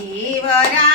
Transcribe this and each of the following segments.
ശിവരാ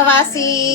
સ્વર્ગવાસી